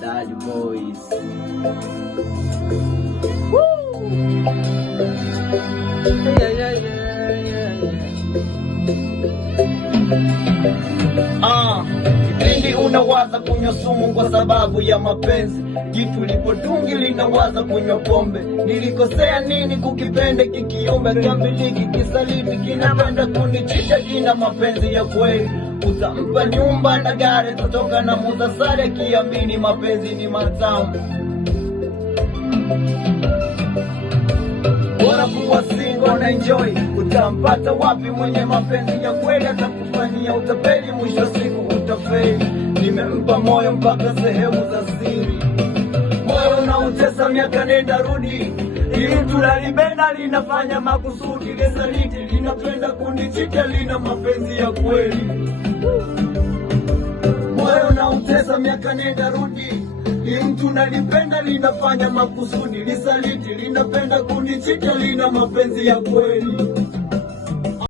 Daddy Boys. Woo! Yeah. Kipindi unawaza kunywa sumu kwa sababu ya mapenzi, jitu lipotungi linawaza kunywa pombe. Nilikosea nini kukipenda kikiumbe kambiliki kisaliti, kinapenda kunichita, kina mapenzi ya kweli. Utampa nyumba na gari, tutoka na Mutasari akiamini mapenzi ni matamu. Bora kuwa single na enjoy. Utampata wapi mwenye mapenzi ya kweli? Atakufanyia utapeli, mwisho siku utafeli. Nimempa moyo mpaka sehemu za siri, moyo unautesa miaka nenda rudi. Ili tunalipenda linafanya makusudi, lisaliti linapenda kunichita, lina mapenzi ya kweli. Moyo unautesa miaka nenda rudi. Mtu nalipenda linafanya makusudi, lisaliti linapenda kunichita, lina mapenzi ya kweli.